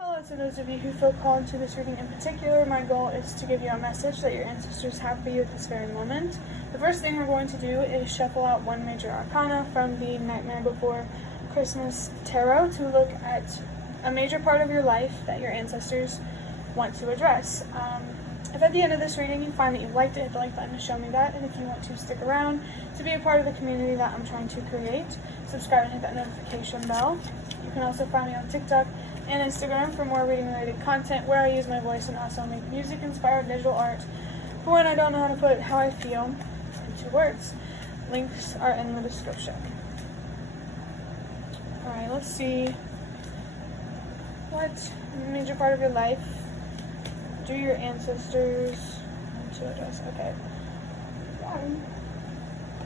Hello to those of you who feel called to this reading in particular. My goal is to give you a message that your ancestors have for you at this very moment. The first thing we're going to do is shuffle out one major arcana from the Nightmare Before Christmas Tarot to look at a major part of your life that your ancestors want to address. If at the end of this reading you find that you liked it, hit the like button to show me that, and if you want to stick around to be a part of the community that I'm trying to create, subscribe and hit that notification bell. You can also find me on TikTok and Instagram for more reading-related content where I use my voice and also make music-inspired visual art for when I don't know how to put how I feel into words. Links are in the description. Alright, let's see what major part of your life do your ancestors want to address. Okay.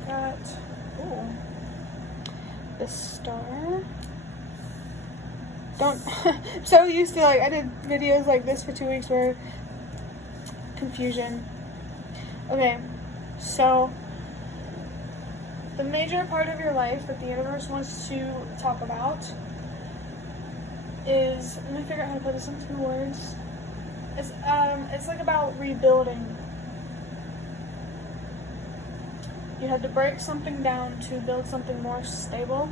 Got this star. I'm so used to, I did videos like this for 2 weeks where confusion. Okay, so the major part of your life that the universe wants to talk about is, let me figure out how to put this into words. It's like about rebuilding. You had to break something down to build something more stable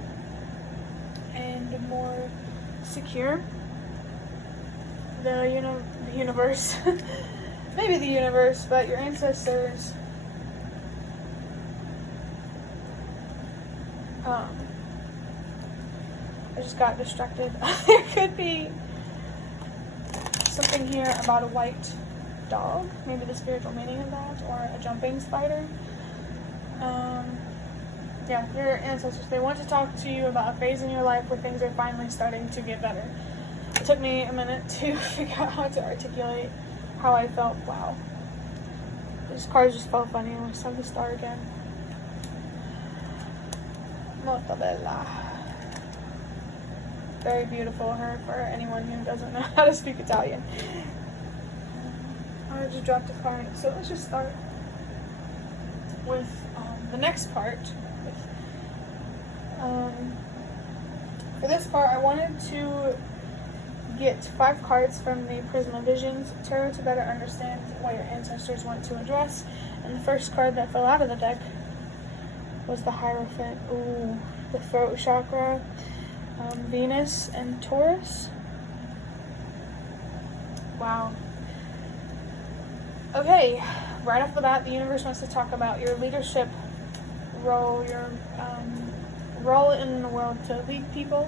and more secure. The universe, maybe the universe, but your ancestors I just got distracted. There could be something here about a white dog, maybe the spiritual meaning of that, or a jumping spider. Yeah, your ancestors, they want to talk to you about a phase in your life where things are finally starting to get better. It took me a minute to figure out how to articulate how I felt. Wow. This card just felt funny. Let's have the star again. Molto bella. Very beautiful, her, for anyone who doesn't know how to speak Italian. I just dropped a card. So let's just start with the next part. For this part, I wanted to get 5 cards from the Prisma Visions Tarot to better understand what your ancestors want to address. And the first card that fell out of the deck was the Hierophant. Ooh, the throat chakra, Venus and Taurus. Wow. Okay, right off the bat, the universe wants to talk about your leadership role, your role in the world to lead people.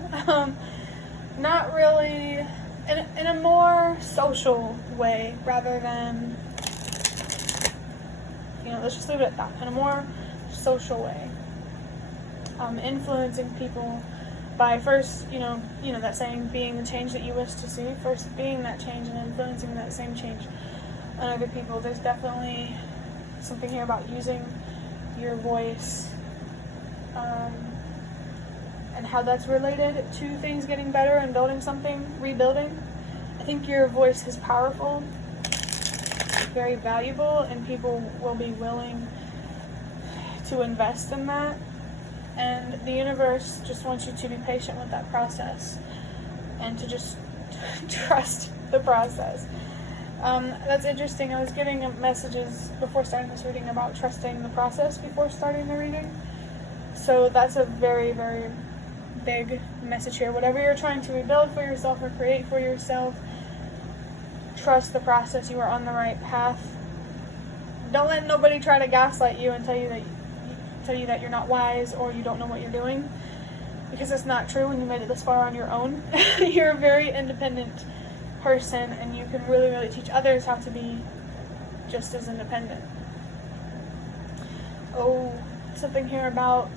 Not really in a more social way rather than, let's just leave it at that. In a more social way. Influencing people by first, that saying, being the change that you wish to see, first being that change and influencing that same change on other people. There's definitely something here about using your voice, and how that's related to things getting better and building something, rebuilding. I think your voice is powerful, very valuable, and people will be willing to invest in that. And the universe just wants you to be patient with that process and to just trust the process. That's interesting. I was getting messages before starting this reading about trusting the process before starting the reading. So that's a very, very big message here. Whatever you're trying to rebuild for yourself or create for yourself, trust the process. You are on the right path. Don't let nobody try to gaslight you and tell you that you're not wise or you don't know what you're doing, because it's not true when you made it this far on your own. You're a very independent person, and you can really, really teach others how to be just as independent. Oh, something here about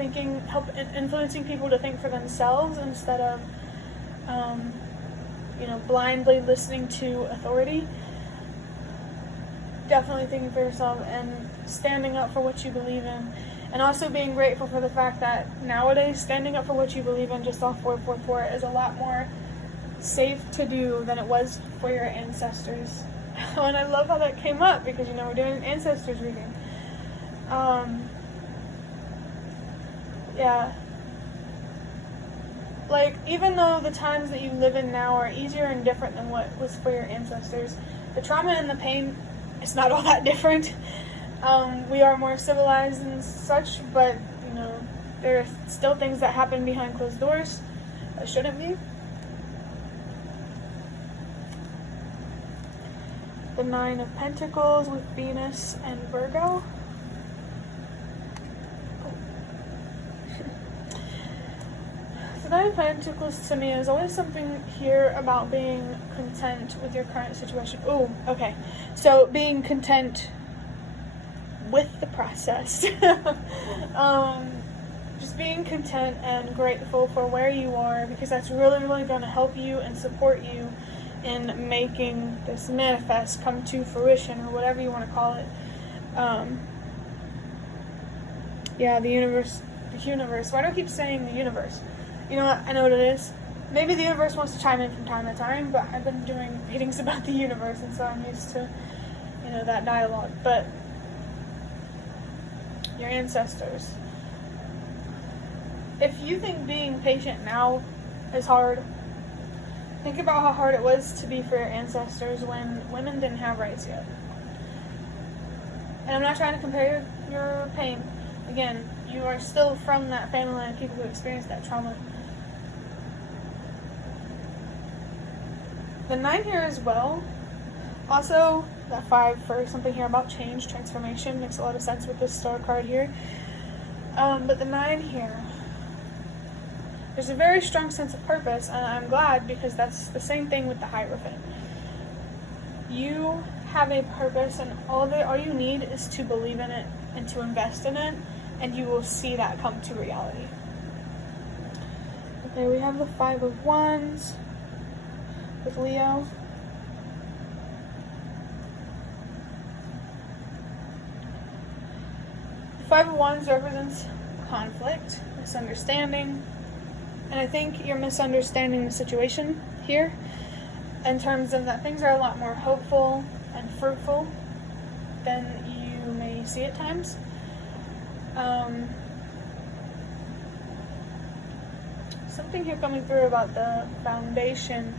influencing people to think for themselves instead of, blindly listening to authority. Definitely thinking for yourself and standing up for what you believe in, and also being grateful for the fact that nowadays standing up for what you believe in just off 444 is a lot more safe to do than it was for your ancestors. And I love how that came up because we're doing an ancestors reading. Yeah, Like, even though the times that you live in now are easier and different than what was for your ancestors, the trauma and the pain, it's not all that different. We are more civilized and such, but, you know, there are still things that happen behind closed doors that shouldn't be. The Nine of Pentacles with Venus and Virgo. The Nine of Pentacles to me is always something here about being content with your current situation. Oh, okay. So being content with the process. Just being content and grateful for where you are, because that's really, really going to help you and support you in making this manifest come to fruition, or whatever you want to call it. Yeah, the universe. Why do I keep saying the universe? You know what? I know what it is. Maybe the universe wants to chime in from time to time, but I've been doing readings about the universe, and so I'm used to, you know, that dialogue. But your ancestors. If you think being patient now is hard, think about how hard it was to be for your ancestors when women didn't have rights yet. And I'm not trying to compare your pain. Again, you are still from that family line of people who experienced that trauma. The 9 here as well. Also, that 5 for something here about change, transformation, makes a lot of sense with this star card here. But the 9 here, there's a very strong sense of purpose, and I'm glad, because that's the same thing with the Hierophant. You have a purpose, and all you need is to believe in it and to invest in it, and you will see that come to reality. Okay, we have the 5 of Wands with Leo. The 5 of Wands represents conflict, misunderstanding, and I think you're misunderstanding the situation here in terms of that things are a lot more hopeful and fruitful than you may see at times. Something here coming through about the foundation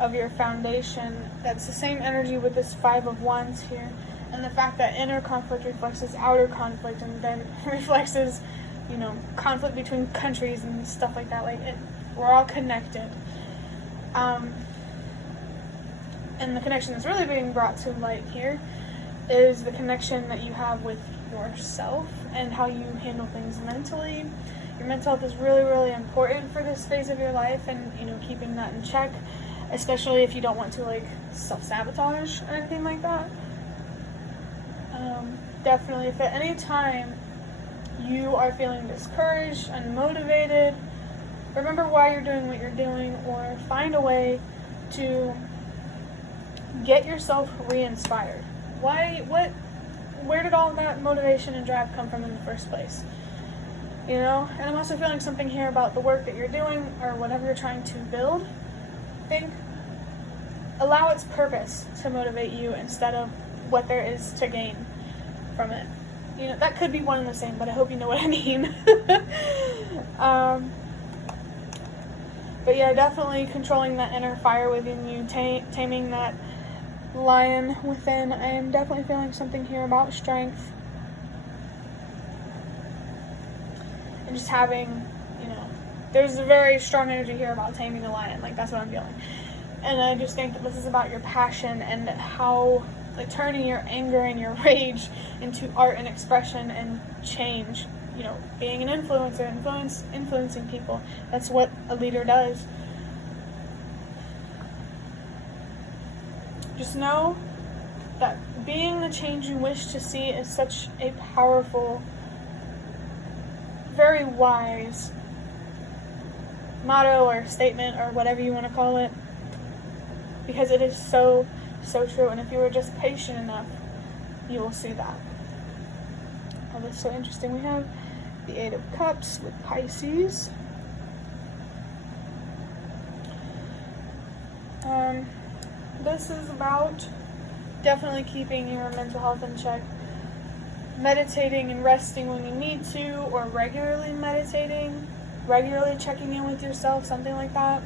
of your foundation. That's the same energy with this 5 of Wands here. And the fact that inner conflict reflects outer conflict, and then reflects, you know, conflict between countries and stuff like that. Like, we're all connected. And the connection that's really being brought to light here is the connection that you have with yourself and how you handle things mentally. Your mental health is really, really important for this phase of your life, and, you know, keeping that in check, especially if you don't want to, like, self-sabotage or anything like that. Definitely, if at any time you are feeling discouraged, unmotivated, remember why you're doing what you're doing, or find a way to get yourself re-inspired. Where did all that motivation and drive come from in the first place? You know? And I'm also feeling something here about the work that you're doing, or whatever you're trying to build. Allow its purpose to motivate you instead of what there is to gain from it. You know, that could be one and the same, but I hope you know what I mean. But yeah, definitely controlling that inner fire within you, taming that lion within. I am definitely feeling something here about strength. And just having, you know, there's a very strong energy here about taming the lion. Like, that's what I'm feeling. And I just think that this is about your passion and how, like, turning your anger and your rage into art and expression and change. You know, being an influencer, influencing people. That's what a leader does. Just know that being the change you wish to see is such a powerful, very wise motto or statement, or whatever you want to call it, because it is so, so true. And if you are just patient enough, you will see that. Oh, that's so interesting. We have the 8 of Cups with Pisces. This is about definitely keeping your mental health in check. Meditating and resting when you need to, or regularly meditating. regularly checking in with yourself, something like that.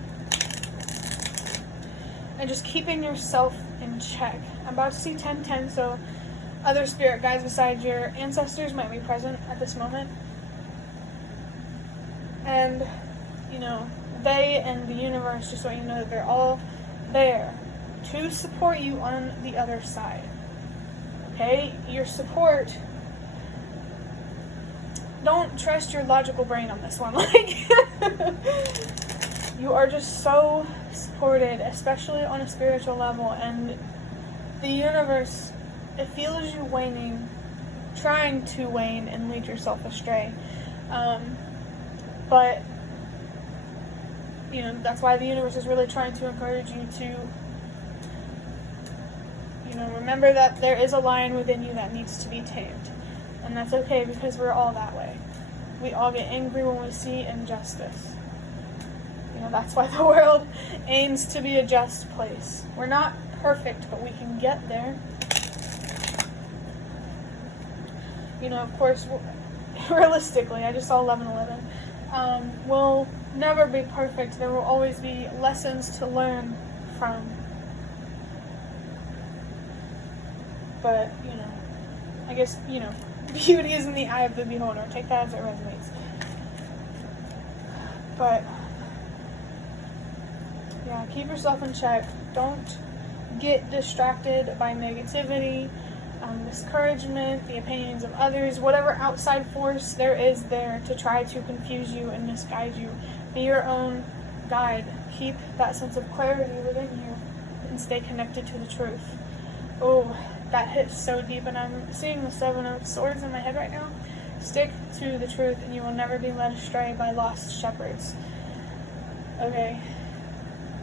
And just keeping yourself in check. I'm about to see 1010, so other spirit guides besides your ancestors might be present at this moment. And, you know, they and the universe just want you to know that they're all there to support you on the other side. Okay? Your support. Don't trust your logical brain on this one. Like, you are just so supported, especially on a spiritual level, and the universe, it feels you waning, trying to wane and lead yourself astray. But, you know, that's why the universe is really trying to encourage you to, you know, remember that there is a lion within you that needs to be tamed. And that's okay, because we're all that way. We all get angry when we see injustice. You know, that's why the world aims to be a just place. We're not perfect, but we can get there. You know, of course, realistically, I just saw 11:11. We'll never be perfect. There will always be lessons to learn from. But, you know, I guess, you know, beauty is in the eye of the beholder. Take that as it resonates. But, yeah, keep yourself in check. Don't get distracted by negativity, discouragement, the opinions of others, whatever outside force there is there to try to confuse you and misguide you. Be your own guide. Keep that sense of clarity within you and stay connected to the truth. Oh, that hits so deep, and I'm seeing the 7 of Swords in my head right now. Stick to the truth and you will never be led astray by lost shepherds. Okay.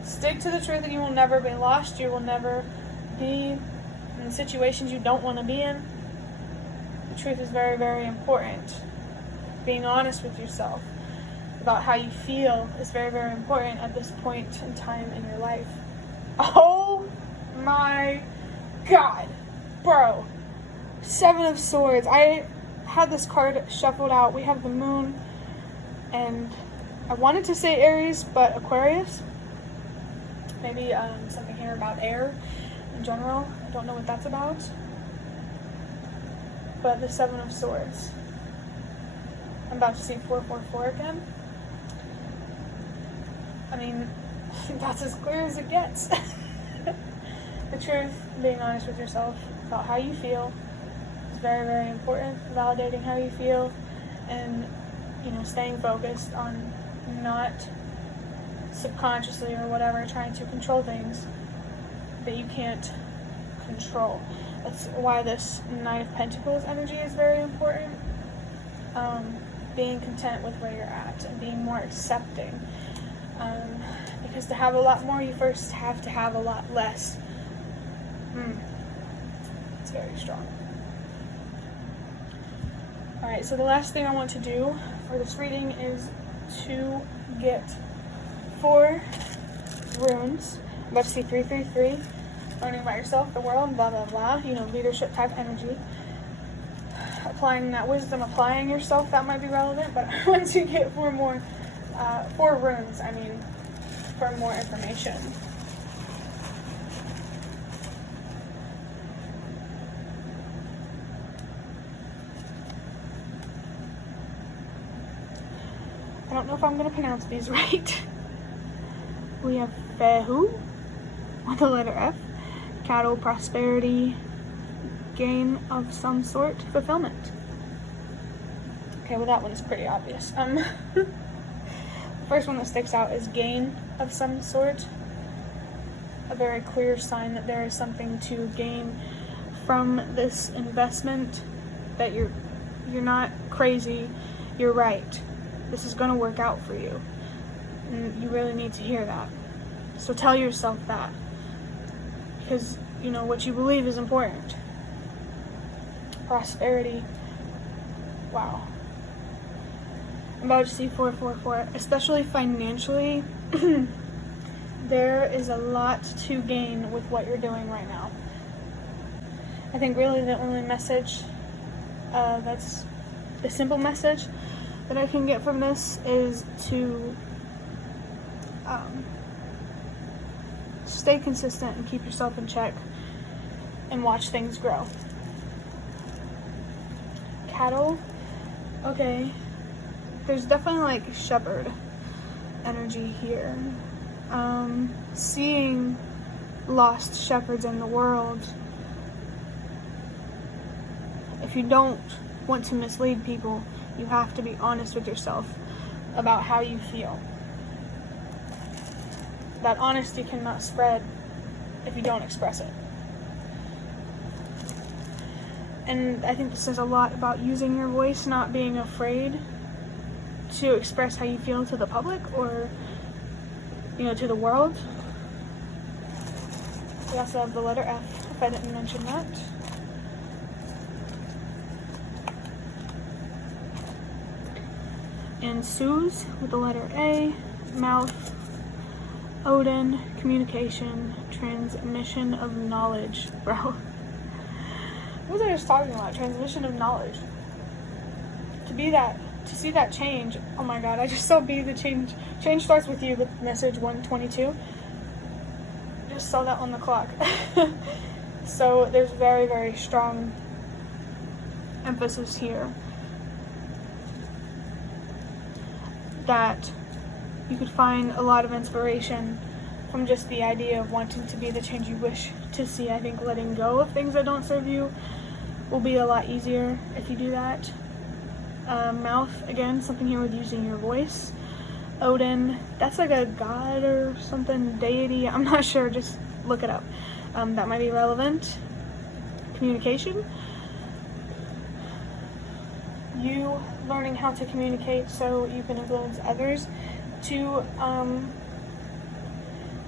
Stick to the truth and you will never be lost. You will never be in situations you don't want to be in. The truth is very, very important. Being honest with yourself about how you feel is very, very important at this point in time in your life. Oh my God. Bro. 7 of Swords. I had this card shuffled out. We have the moon, and I wanted to say Aries, but Aquarius. Maybe something here about air in general. I don't know what that's about. But the 7 of Swords. I'm about to see 444 again. I mean, that's as clear as it gets. The truth, being honest with yourself about how you feel is very, very important. Validating how you feel and, you know, staying focused on not subconsciously or whatever trying to control things that you can't control. That's why this Knight of Pentacles energy is very important. Being content with where you're at and being more accepting. Because to have a lot more, you first have to have a lot less. It's very strong. Alright, so the last thing I want to do for this reading is to get 4 runes. I'm about to see 333. Learning about yourself, the world, blah, blah, blah. You know, leadership type energy. Applying that wisdom, applying yourself, that might be relevant. But I want to get 4 runes, for more information. I don't know if I'm going to pronounce these right. We have Fehu with the letter F. Cattle, prosperity, gain of some sort, fulfillment. Okay, well that one is pretty obvious. The first one that sticks out is gain of some sort. A very clear sign that there is something to gain from this investment, that you're not crazy, you're right. This is going to work out for you. And you really need to hear that. So tell yourself that. Because, you know, what you believe is important. Prosperity. Wow. I'm about to see 444. Especially financially, there is a lot to gain with what you're doing right now. I think really the only message, that's a simple message, that I can get from this is to stay consistent and keep yourself in check and watch things grow. Cattle, okay, there's definitely like shepherd energy here. Seeing lost shepherds in the world. If you don't want to mislead people, you have to be honest with yourself about how you feel. That honesty cannot spread if you don't express it. And I think this says a lot about using your voice, not being afraid to express how you feel to the public or, to the world. We also have the letter F, if I didn't mention that. And Suze with the letter A, mouth, Odin, communication, transmission of knowledge. Bro. What was I just talking about? Transmission of knowledge. To see that change, oh my god, I just saw be the change. Change starts with you, the message 122. Just saw that on the clock. So there's very, very strong emphasis here that you could find a lot of inspiration from just the idea of wanting to be the change you wish to see. I think letting go of things that don't serve you will be a lot easier if you do that. Mouth, again, something here with using your voice. Odin, that's like a god or something, deity, I'm not sure, just look it up. That might be relevant. Communication. You learning how to communicate so you can influence others to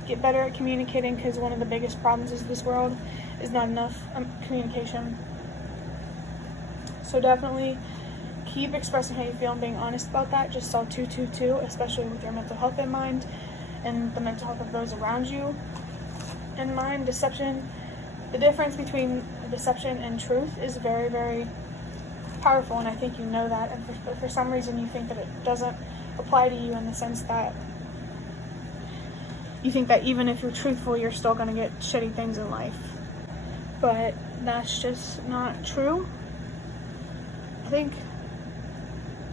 get better at communicating, because one of the biggest problems is this world is not enough communication. So definitely keep expressing how you feel and being honest about that. Just saw 222, especially with your mental health in mind and the mental health of those around you in mind. Deception, the difference between deception and truth is very, very powerful, and I think you know that, and for some reason you think that it doesn't apply to you, in the sense that you think that even if you're truthful, you're still going to get shitty things in life. But that's just not true. I think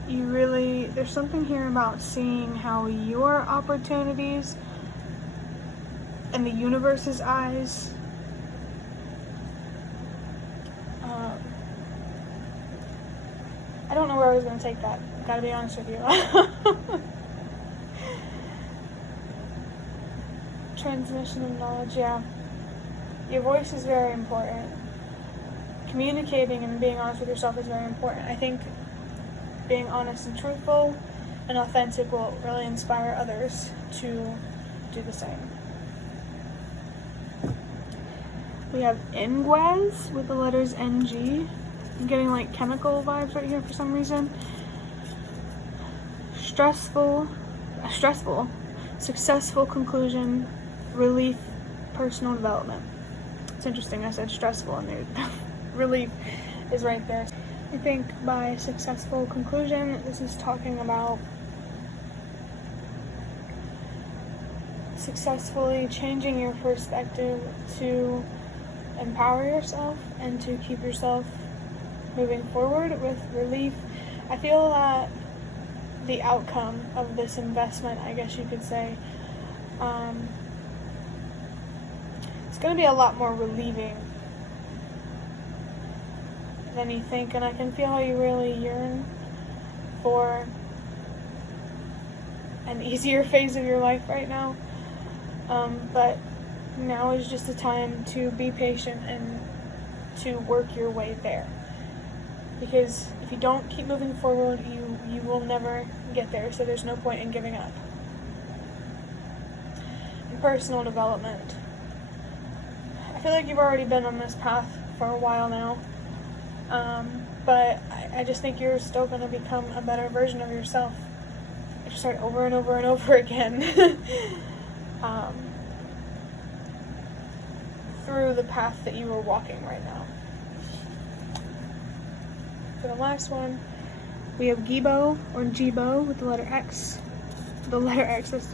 there's something here about seeing how your opportunities in the universe's eyes I don't know where I was going to take that. Gotta be honest with you. Transmission of knowledge, yeah. Your voice is very important. Communicating and being honest with yourself is very important. I think being honest and truthful and authentic will really inspire others to do the same. We have Inguez with the letters NG. I'm getting like chemical vibes right here for some reason. Stressful, successful conclusion, relief, personal development. It's interesting I said stressful and there relief is right there. I think by successful conclusion, this is talking about successfully changing your perspective to empower yourself and to keep yourself moving forward with relief. I feel that the outcome of this investment, I guess you could say, it's going to be a lot more relieving than you think, and I can feel how you really yearn for an easier phase of your life right now, but now is just a time to be patient and to work your way there. Because if you don't keep moving forward, you will never get there, so there's no point in giving up. And personal development. I feel like you've already been on this path for a while now, but I just think you're still going to become a better version of yourself. I just start over and over and over again through the path that you were walking right now. For the last one, We have Gibo or Jibo with the letter X. The letter X is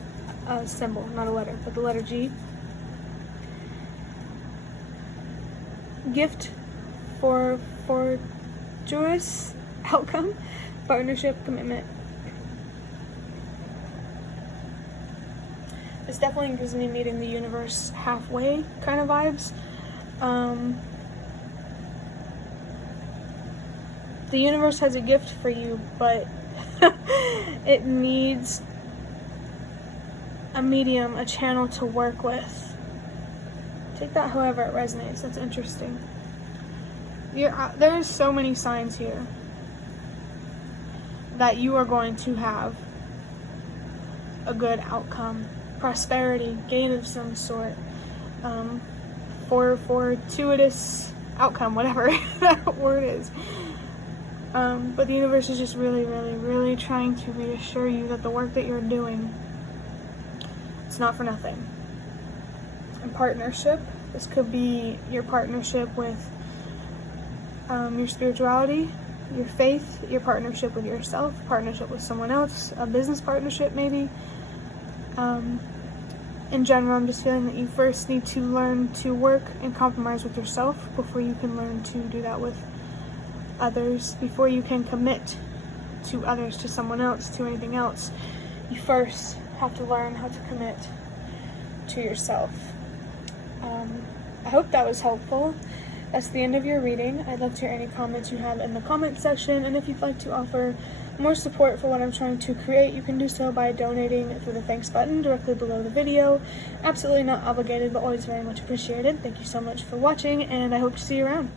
a symbol, not a letter, but the letter G. Gift for fortuitous outcome, partnership, commitment. This definitely gives me meeting the universe halfway kind of vibes. The universe has a gift for you, but it needs a medium, a channel to work with. Take that however it resonates. That's interesting. There's so many signs here that you are going to have a good outcome, prosperity, gain of some sort, fortuitous outcome, whatever that word is. But the universe is just really, really, really trying to reassure you that the work that you're doing, it's not for nothing. And partnership, this could be your partnership with your spirituality, your faith, your partnership with yourself, partnership with someone else, a business partnership maybe. In general, I'm just feeling that you first need to learn to work and compromise with yourself before you can learn to do that with others. Before you can commit to others, to someone else, to anything else, you first have to learn how to commit to yourself. I hope that was helpful. That's the end of your reading. I'd love to hear any comments you have in the comment section, and if you'd like to offer more support for what I'm trying to create, you can do so by donating through the thanks button directly below the video. Absolutely not obligated, but always very much appreciated. Thank you so much for watching, and I hope to see you around.